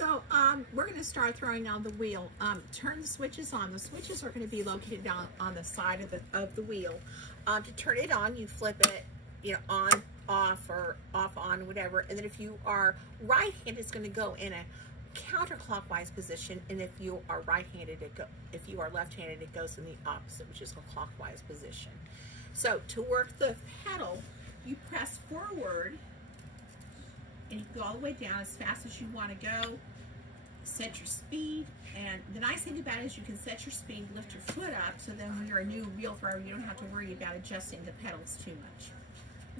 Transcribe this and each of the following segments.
We're going to start throwing on the wheel. Turn the switches on. The switches are going to be located down on the side of the wheel. To turn it on, you flip it, on, off, or off, on, whatever. And then if you are right-handed, it's going to go in a counterclockwise position, and if you are right-handed, if you are left-handed, it goes in the opposite, which is a clockwise position. So to work the pedal, you press forward, and you go all the way down as fast as you want to go. Set your speed, and the nice thing about it is you can set your speed, lift your foot up, so then when you're a new wheel thrower, you don't have to worry about adjusting the pedals too much.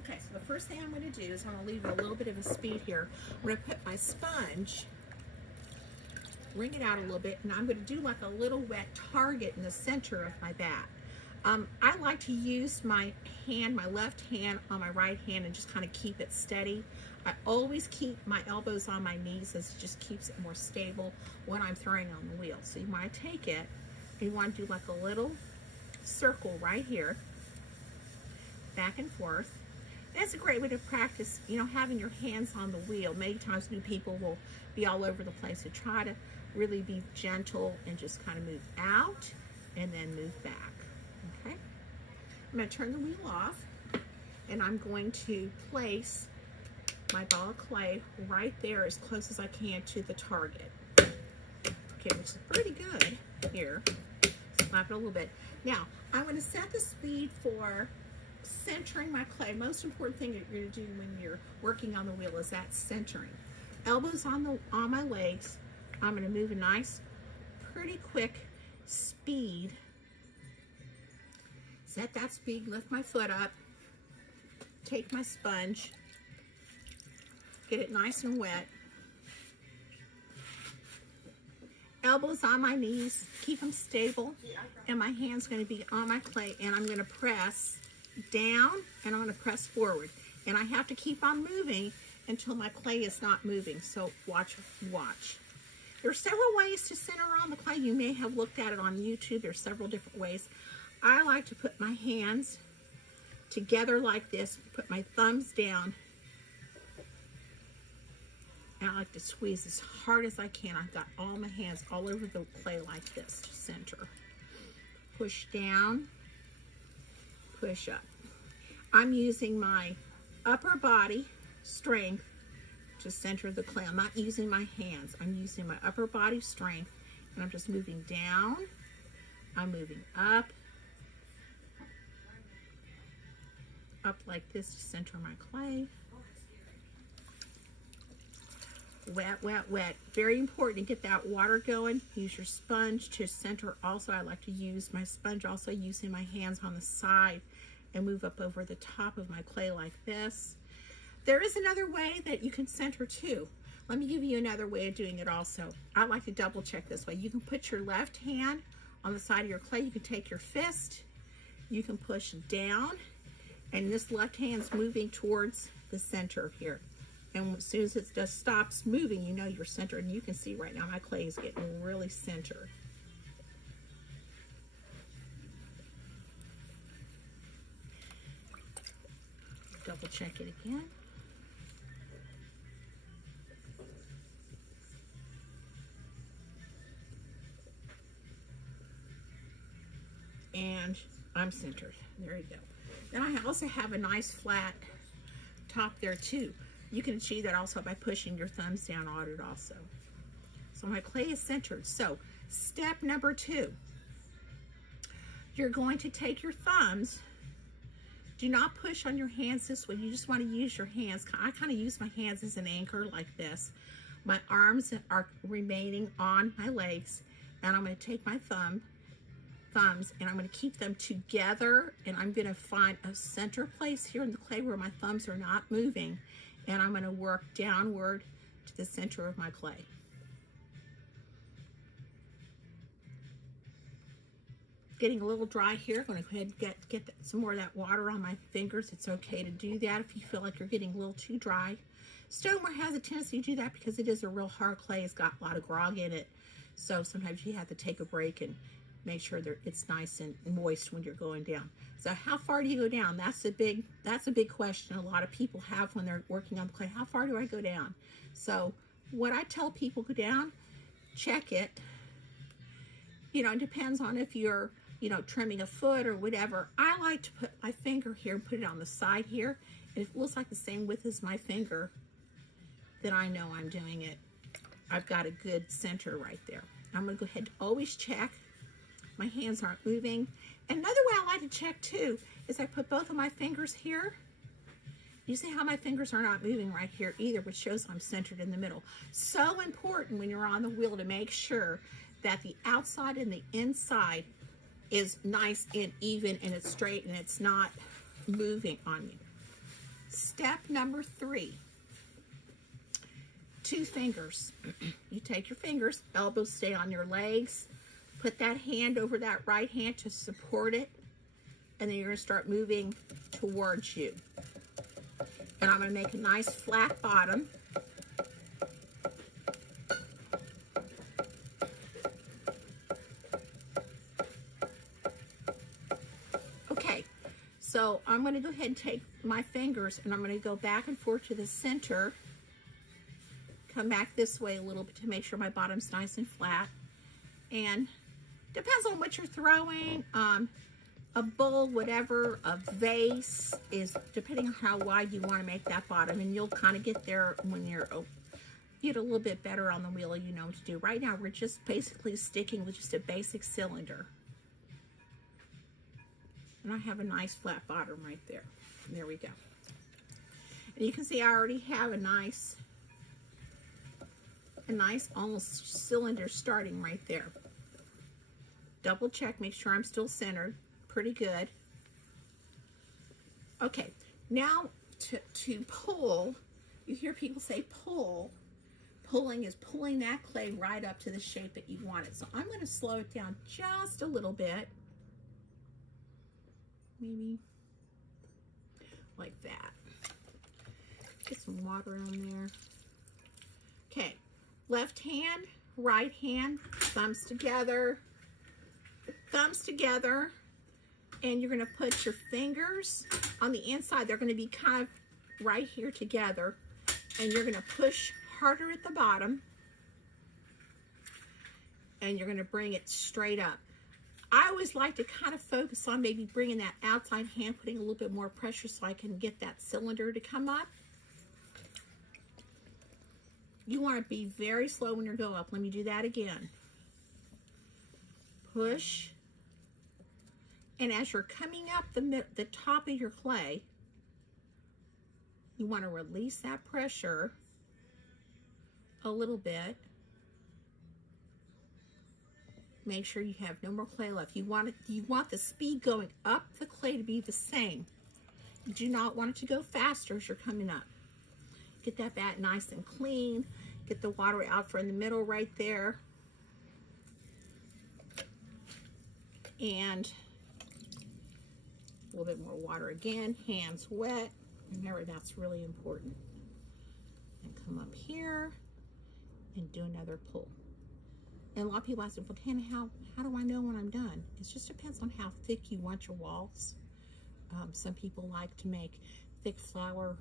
Okay, so the first thing I'm going to do is I'm going to leave a little bit of a speed here. I'm going to put my sponge, wring it out a little bit, and I'm going to do like a little wet target in the center of my bat. I like to use my left hand on my right hand, and just kind of keep it steady. I always keep my elbows on my knees, as it just keeps it more stable when I'm throwing on the wheel. So you want to take it, and you want to do like a little circle right here, back and forth. And it's a great way to practice, having your hands on the wheel. Many times new people will be all over the place, so try to really be gentle and just kind of move out and then move back. Okay, I'm going to turn the wheel off, and I'm going to place my ball of clay right there as close as I can to the target. Okay, which is pretty good here. Slap it a little bit. Now, I'm going to set the speed for centering my clay. Most important thing that you're going to do when you're working on the wheel is that centering. Elbows on my legs. I'm going to move a nice, pretty quick speed. Set that speed, lift my foot up, take my sponge, get it nice and wet. Elbows on my knees, keep them stable, and my hand's going to be on my clay, and I'm going to press down, and I'm going to press forward. And I have to keep on moving until my clay is not moving, so watch. There are several ways to center on the clay. You may have looked at it on YouTube. There's several different ways. I like to put my hands together like this, put my thumbs down, and I like to squeeze as hard as I can. I've got all my hands all over the clay like this to center. Push down, push up. I'm using my upper body strength to center the clay. I'm not using my hands. I'm using my upper body strength, and I'm just moving down. I'm moving up like this to center my clay. Wet, wet, wet. Very important to get that water going. Use your sponge to center. Also, I like to use my sponge, also using my hands on the side, and move up over the top of my clay like this. There is another way that you can center too. Let me give you another way of doing it also. I like to double check this way. You can put your left hand on the side of your clay. You can take your fist. You can push down, and this left hand's moving towards the center here. And as soon as it just stops moving, you know you're centered. And you can see right now my clay is getting really centered. Double check it again. And I'm centered. There you go. Then I also have a nice flat top there too. You can achieve that also by pushing your thumbs down on it also. So my clay is centered. So step number 2, you're going to take your thumbs. Do not push on your hands this way. You just want to use your hands. I kind of use my hands as an anchor like this. My arms are remaining on my legs, and I'm going to take my thumbs and I'm going to keep them together, and I'm going to find a center place here in the clay where my thumbs are not moving, and I'm going to work downward to the center of my clay. Getting a little dry here. I'm going to go ahead and get some more of that water on my fingers. It's okay to do that if you feel like you're getting a little too dry. Stoneware has a tendency to do that because it is a real hard clay. It's got a lot of grog in it, so sometimes you have to take a break and make sure that it's nice and moist when you're going down. So how far do you go down? That's a big question a lot of people have when they're working on the clay. How far do I go down? So what I tell people, go down, check it. You know, it depends on if you're, you know, trimming a foot or whatever. I like to put my finger here and put it on the side here. And if it looks like the same width as my finger, then I know I'm doing it. I've got a good center right there. I'm gonna go ahead and always check. My hands aren't moving. Another way I like to check too is I put both of my fingers here. You see how my fingers are not moving right here either, which shows I'm centered in the middle. So important when you're on the wheel to make sure that the outside and the inside is nice and even and it's straight and it's not moving on you. Step number 3, 2 fingers. You take your fingers, elbows stay on your legs, put that hand over that right hand to support it, and then you're gonna start moving towards you. And I'm gonna make a nice flat bottom. Okay, so I'm gonna go ahead and take my fingers and I'm gonna go back and forth to the center, come back this way a little bit to make sure my bottom's nice and flat. And depends on what you're throwing. A bowl, whatever, a vase is depending on how wide you want to make that bottom, and you'll kind of get there when you're get a little bit better on the wheel. You know what to do. Right now, we're just basically sticking with just a basic cylinder, and I have a nice flat bottom right there. There we go. And you can see I already have a nice almost cylinder starting right there. Double check, make sure I'm still centered. Pretty good. Okay, now to pull, you hear people say pull. Pulling is pulling that clay right up to the shape that you want it. So I'm going to slow it down just a little bit. Maybe like that. Get some water on there. Okay, left hand, right hand, thumbs together, and you're going to put your fingers on the inside. They're going to be kind of right here together, and you're going to push harder at the bottom, and you're going to bring it straight up. I always like to kind of focus on maybe bringing that outside hand, putting a little bit more pressure so I can get that cylinder to come up. You want to be very slow when you go up. Let me do that again. Push. And as you're coming up the top of your clay, you want to release that pressure a little bit. Make sure you have no more clay left. You want the speed going up the clay to be the same. You do not want it to go faster as you're coming up. Get that bat nice and clean. Get the water out from the middle right there. And a little bit more water again, hands wet. Remember, that's really important. And come up here and do another pull. And a lot of people ask me, well, Ken, how do I know when I'm done? It just depends on how thick you want your walls. Some people like to make thick flower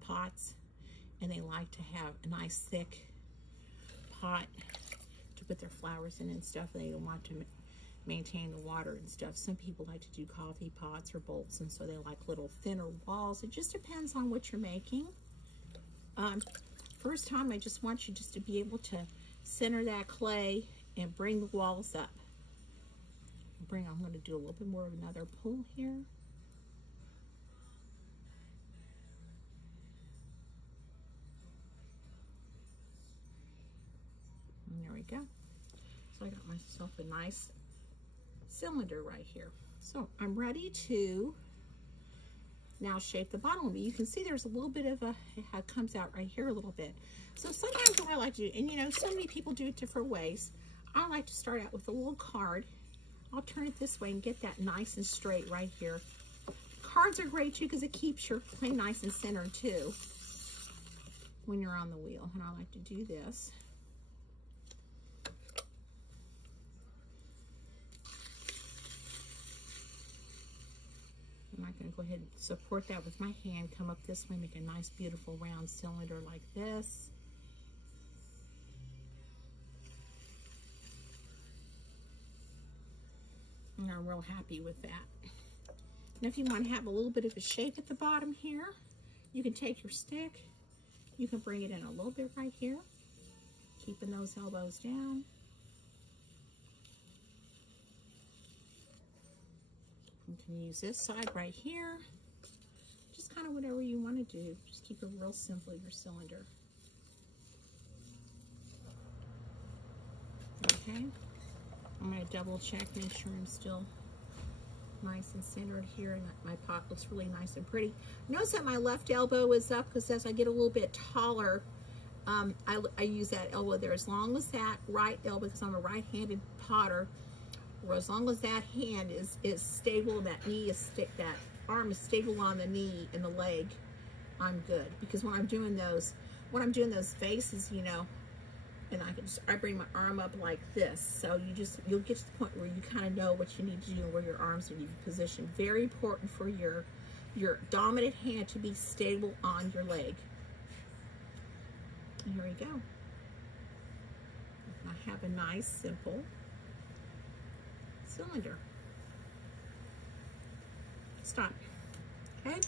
pots, and they like to have a nice thick pot to put their flowers in and stuff. They want to maintain the water and stuff. Some people like to do coffee pots or bowls, and so they like little thinner walls. It just depends on what you're making. First time, I just want you just to be able to center that clay and bring the walls up. I'm going to do a little bit more of another pull here. And there we go. So I got myself a nice cylinder right here. So I'm ready to now shape the bottom of it. You can see there's a little bit of it comes out right here a little bit. So sometimes what I like to do, and you know, so many people do it different ways. I like to start out with a little card. I'll turn it this way and get that nice and straight right here. Cards are great too because it keeps your clay nice and centered too when you're on the wheel. And I like to do this. I'm going to go ahead and support that with my hand, come up this way, make a nice beautiful round cylinder like this. real happy with that. Now if you want to have a little bit of a shape at the bottom here, you can take your stick, you can bring it in a little bit right here, keeping those elbows down. You can use this side right here. Just kind of whatever you want to do. Just keep it real simple, your cylinder. Okay. I'm going to double check, make sure I'm still nice and centered here, and that my pot looks really nice and pretty. Notice that my left elbow is up because as I get a little bit taller, I use that elbow there. As long as that right elbow, because I'm a right-handed potter, or as long as that hand is stable, that knee is that arm is stable on the knee and the leg, I'm good. Because when I'm doing those vases, you know, and I bring my arm up like this, so you'll get to the point where you kind of know what you need to do and where your arms need to be positioned. Very important for your dominant hand to be stable on your leg. And here we go. I have a nice, simple cylinder. Stop. Okay.